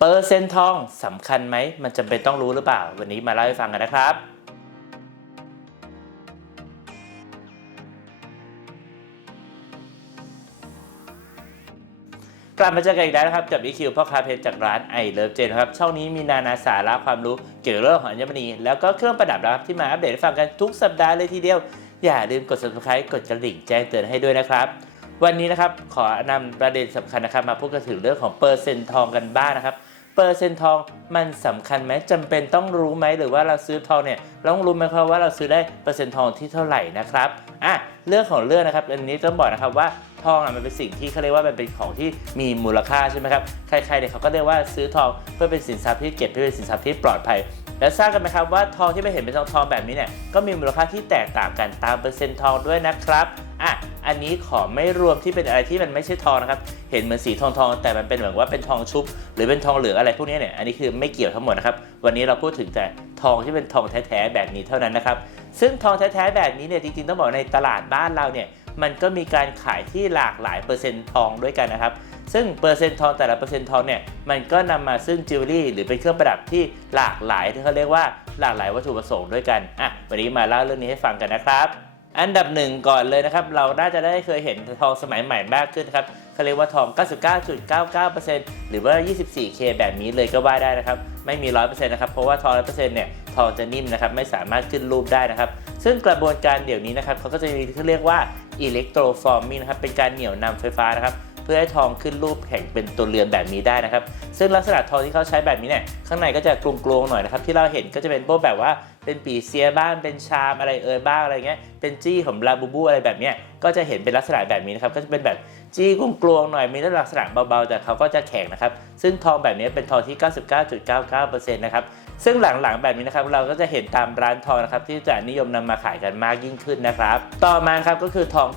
เปอร์เซ็นต์ทองสำคัญไหม มันจำเป็นต้องรู้หรือเปล่า วันนี้มาเล่าให้ฟังกันนะครับ กลับมาเจอกันอีกแล้วนะครับ กับอีคิวพ่อค้าเพชรจากร้านไอเลิฟเจนครับ ช่องนี้มีนานาสาระความรู้เกี่ยวกับเรื่องของอัญมณี แล้วก็เครื่องประดับนะครับที่มาอัปเดตให้ฟังกันทุกสัปดาห์เลยทีเดียว อย่าลืมกด subscribe กดกระดิ่งแจ้งเตือนให้ด้วยนะครับวันนี้นะครับขอนำประเด็นสำคัญนะครับมาพูดกันถึงเรื่องของเปอร์เซ็นต์ทองกันบ้างนะครับ เปอร์เซ็นต์ทองมันสำคัญไหมจำเป็นต้องรู้ไหมหรือว่าเราซื้อทองเนี่ยเราต้องรู้ไหมครับว่าเราซื้อได้เปอร์เซ็นต์ทองที่เท่าไหร่นะครับอะเรื่องของเรื่องนะครับ อันนี้ต้องบอกนะครับว่าทองอะมันเป็นสิ่งที่เขาเรียกว่ามันเป็นของที่มีมูลค่าใช่ไหมครับใครๆเนี่ยเขาก็เรียกว่าซื้อทองเพื่อเป็นสินทรัพย์ที่เก็บเพื่อเป็นสินทรัพย์ที่ปลอดภัยแล้วทราบกันไหมครับว่าทองที่ไม่เห็นเป็นทองทองแบบนี้เนี่ยก็มีมูลค่าที่แตกต่างกันตามเปอร์เซ็นต์ทองด้วยนะครับ อะอันนี้ขอไม่รวมที่เป็นอะไรที่มันไม่ใช่ทองนะครับเห็นเหมือนสีทองทองแต่มันเป็นเหมือนว่าเป็นทองชุบ หรือเป็นทองเหลืองอะไรพวกนี้เนี่ยอันนี้คือไม่เกี่ยวทั้งหมดนะครับวันนี้เราพูดถึงแต่ทองที่เป็นทองแท้ๆแบบนี้เท่านั้นนะครับซึ่งทองแท้ๆแบบนี้เนี่ยจริงๆต้องบอกในตลาดบ้านเราเนี่ยมันก็มีการขายที่หลากหลายเปอร์เซ็นต์ทองด้วยกันนะครับ ซึ่งเปอร์เซ็นต์ทองแต่ละเปอร์เซ็นต์ทองเนี่ย มันก็นำมาซึ่งจิวเวลรี่หรือเป็นเครื่องประดับที่หลากหลายที่เขาเรียกว่าหลากหลายวัตถุประสงค์ด้วยกัน อะ วันนี้มาเล่าเรื่องนี้ให้ฟังกันนะครับ อันดับหนึ่งก่อนเลยนะครับ เราน่าจะได้เคยเห็นทองสมัยใหม่มากขึ้นครับเขาเรียกว่าทอง 99.99%หรือว่า 24K แบบนี้เลยก็ว่าได้นะครับ ไม่มี 100%นะครับ เพราะว่าทอง 100%เนี่ย ทองจะนิ่มนะครับ ไม่สามารถขึ้นรูปได้นะครับ ซึ่งกระบวนการเดี๋ยวนี้นะครับเขาก็จะมีที่เรียกว่า electroforming นะครับ เป็นการเหนี่ยวนำไฟฟ้านะครับ พื่อให้ทองขึ้นรูปแข็งเป็นตัวเรือนแบบนี้ได้นะครับ ซึ่งลักษณะทองที่เขาใช้แบบนี้เนี่ยข้างในก็จะกลวงๆหน่อยนะครับที่เราเห็นก็จะเป็นพวกแบบว่าเป็นปีเซียบ้างเป็นชามอะไรเอ่ยบ้างอะไรเงี้ยเป็นจี้ของลาบูบูอะไรแบบเนี้ยก็จะเห็นเป็นลักษณะแบบนี้นะครับก็จะเป็นแบบจี้กลวงๆหน่อยมีลักษณะเบาๆแต่เขาก็จะแข็งนะครับซึ่งทองแบบนี้เป็นทองที่ 99.99%นะครับ ซึ่งหลังๆแบบนี้นะครับเราก็จะเห็นตามร้านทองนะครับที่จะนิยมนำมาขายกันมากยิ่งขึ้นนะครับ ต่อมาครับก็คือทอง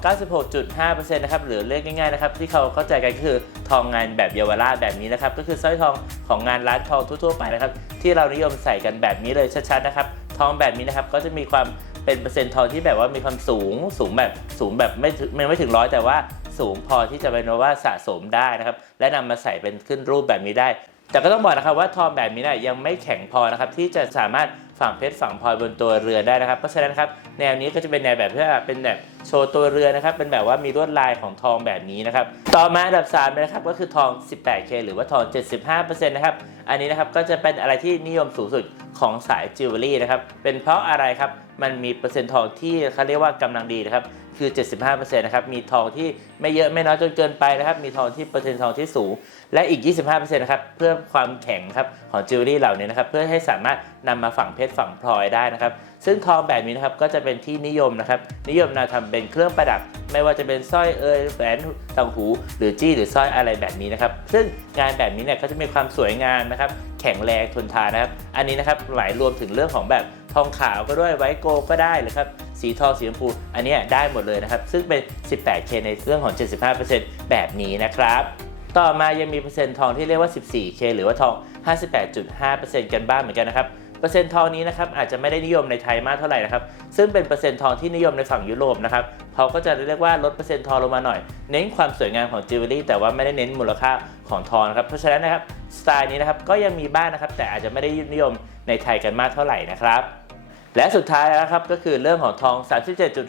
96.5%นะครับหรือเรียกง่ายๆนะครับที่เขาเข้าใจกันคือทองงานแบบเยาวราชแบบนี้นะครับก็คือสร้อยทองของงานร้านทองทั่วๆไปนะครับที่เรานิยมใส่กันแบบนี้เลยชัดๆนะครับทองแบบนี้นะครับก็จะมีความเป็นเปอร์เซ็นต์ทองที่แบบว่ามีความสูงสูงแบบสูงแบบไม่ไม่ไม่ถึงร้อยแต่ว่าสูงพอที่จะเป็นว่าสะสมได้นะครับ และนำมาใส่เป็นขึ้นรูปแบบนี้ได้ แต่ก็ต้องบอกนะครับว่าทองแบบนี้นะยังไม่แข็งพอนะครับที่จะสามารถฝังเพชรฝังพลอยบนตัวเรือได้นะครับเพราะฉะนั้นครับแนวนี้ก็จะเป็นแนวแบบที่ว่าเป็นแบบโชว์ตัวเรือนะครับเป็นแบบว่ามีลวดลายของทองแบบนี้นะครับต่อมาอันดับ3านะครับก็คือทอง 18K หรือว่าทอง 75%นะครับอันนี้นะครับก็จะเป็นอะไรที่นิยมสูงสุด ของสายจิวเวลรี่นะครับ เป็นเพราะอะไรครับ มันมีเปอร์เซ็นต์ทองที่เขาเรียกว่ากำลังดีนะครับ คือ 75%นะครับ มีทองที่ไม่เยอะไม่น้อยจนเกินไปนะครับ มีทองที่เปอร์เซ็นต์ทองที่สูง และอีก 25%นะครับ เพื่อความแข็งครับของจิวเวลรี่เหล่านี้นะครับ เพื่อให้สามารถนำมาฝังเพชรฝังพลอยได้นะครับ ซึ่งทองแบบนี้นะครับ ก็จะเป็นที่นิยมนะครับ นิยมนำทำเป็นเครื่องประดับ ไม่ว่าจะเป็นสร้อยเอยแหวนต่างหู หรือจี้หรือสร้อยอะไรแบบนี้นะครับ ซึ่งงานแบบนี้เนี่ยก็จะมีความสวยงามนะครับ แข็งแรงทนทานนะครับ อันนี้นะครับหมายรวมถึงเรื่องของแบบทองขาวก็ด้วยไวโกลก็ได้หรือครับสีทองสีชมพูอันนี้ได้หมดเลยนะครับ ซึ่งเป็น 18K ในเรื่องของ 75%แบบนี้นะครับต่อมายังมีเปอร์เซ็นต์ทองที่เรียกว่า 14K หรือว่าทอง 58.5%กันบ้างเหมือนกันนะครับ เปอร์เซ็นต์ทองนี้นะครับอาจจะไม่ได้นิยมในไทยมากเท่าไหร่นะครับซึ่งเป็นเปอร์เซ็นต์ทองที่นิยมในฝั่งยุโรปนะครับเขาก็จะเรียกว่าลดเปอร์เซ็นต์ทองลงมาหน่อย เน้นความสวยงามของจิวเวลรี่แต่ว่าไม่ได้เน้นมูลค่าของทองนะครับเพราะฉะนั้นนะครับสไตล์นี้นะครับก็ยังมีบ้างนะครับแต่อาจจะไม่ได้นิยมในไทยกันมากเท่าไหร่นะครับและสุดท้ายแล้วนะครับก็คือเรื่องของทอง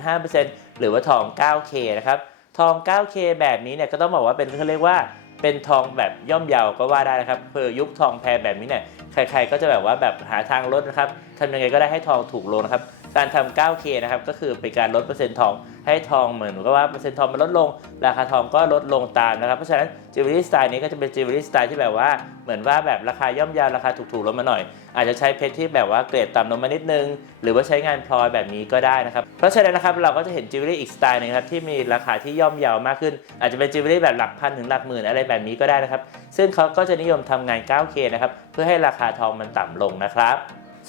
37.5%หรือว่าทอง 9K นะครับทอง 9K แบบนี้เนี่ยก็ต้องบอกว่าเป็นเขาเรียกว่า เป็นทองแบบย่อมเยาวก็ว่าได้นะครับเพื่อยุคทองแพงแบบนี้เนี่ยใครๆก็จะแบบว่าแบบหาทางลดนะครับทำยังไงก็ได้ให้ทองถูกลงนะครับ การทำ 9K นะครับก็คือเป็นการลดเปอร์เซ็นต์ทองให้ทองเหมือนกับว่าเปอร์เซ็นต์ทองมันลดลง ราคาทองก็ลดลงตามนะครับ เพราะฉะนั้นจิวเวลรี่สไตล์นี้ก็จะเป็นจิวเวลรี่สไตล์ที่แบบว่าเหมือนว่าแบบราคาย่อมเยาวราคาถูกๆลงมาหน่อย อาจจะใช้เพชรที่แบบว่าเกรดต่ำลงมานิดนึง หรือว่าใช้งานพลอยแบบนี้ก็ได้นะครับ เพราะฉะนั้นนะครับเราก็จะเห็นจิวเวลรี่อีกสไตล์หนึงครับที่มีราคาที่ย่อมเยาวมากขึ้น อาจจะเป็นจิวเวลรี่แบบหลักพันถึงหลักหมื่นอะไรแบบนี้ก็ได้นะครับ ซึ่งเขาก็จะนิยมทำงาน 9K นะครับเพื่อให้ราคาทองมันต่ำลงนะครับ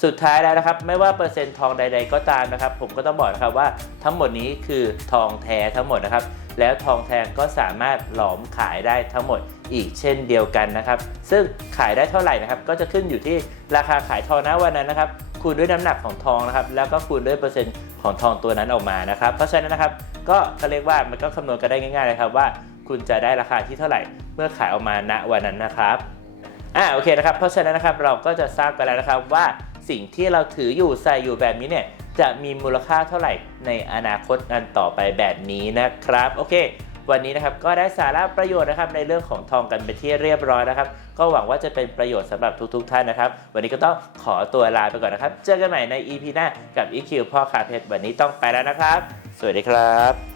สุดท้ายแล้วนะครับ ไม่ว่าเปอร์เซ็นต์ทองใด ๆ ก็ตามนะครับ ผมก็ต้องบอกนะครับว่าทั้งหมดนี้คือทองแท้ทั้งหมดนะครับ แล้วทองแท้ก็สามารถหลอมขายได้ทั้งหมดอีกเช่นเดียวกันนะครับ ซึ่งขายได้เท่าไหร่นะครับ ก็จะขึ้นอยู่ที่ราคาขายทองณวันนั้นนะครับคูณด้วยน้ำหนักของทองนะครับ แล้วก็คูณด้วยเปอร์เซ็นต์ของทองตัวนั้นออกมานะครับ เพราะฉะนั้นนะครับก็เขาเรียกว่ามันก็คำนวณกันได้ง่ายๆเลยครับว่า คุณจะได้ราคาที่เท่าไหร่เมื่อขายออกมาณวันนั้นนะครับอ่าโอเคนะครับ เพราะฉะนั้นนะครับเราก็จะทราบกันแล้วนะครับว่า สิ่งที่เราถืออยู่ใส่อยู่แบบนี้เนี่ยจะมีมูลค่าเท่าไหร่ในอนาคตกันต่อไปแบบนี้นะครับ โอเค วันนี้นะครับก็ได้สาระประโยชน์นะครับในเรื่องของทองกันไปที่เรียบร้อยนะครับ ก็หวังว่าจะเป็นประโยชน์สำหรับทุกๆ ท่านนะครับ วันนี้ก็ต้องขอตัวลาไปก่อนนะครับ เจอกันใหม่ใน EP หน้ากับ EQ พ่อคาเพชรวันนี้ต้องไปแล้วนะครับ สวัสดีครับ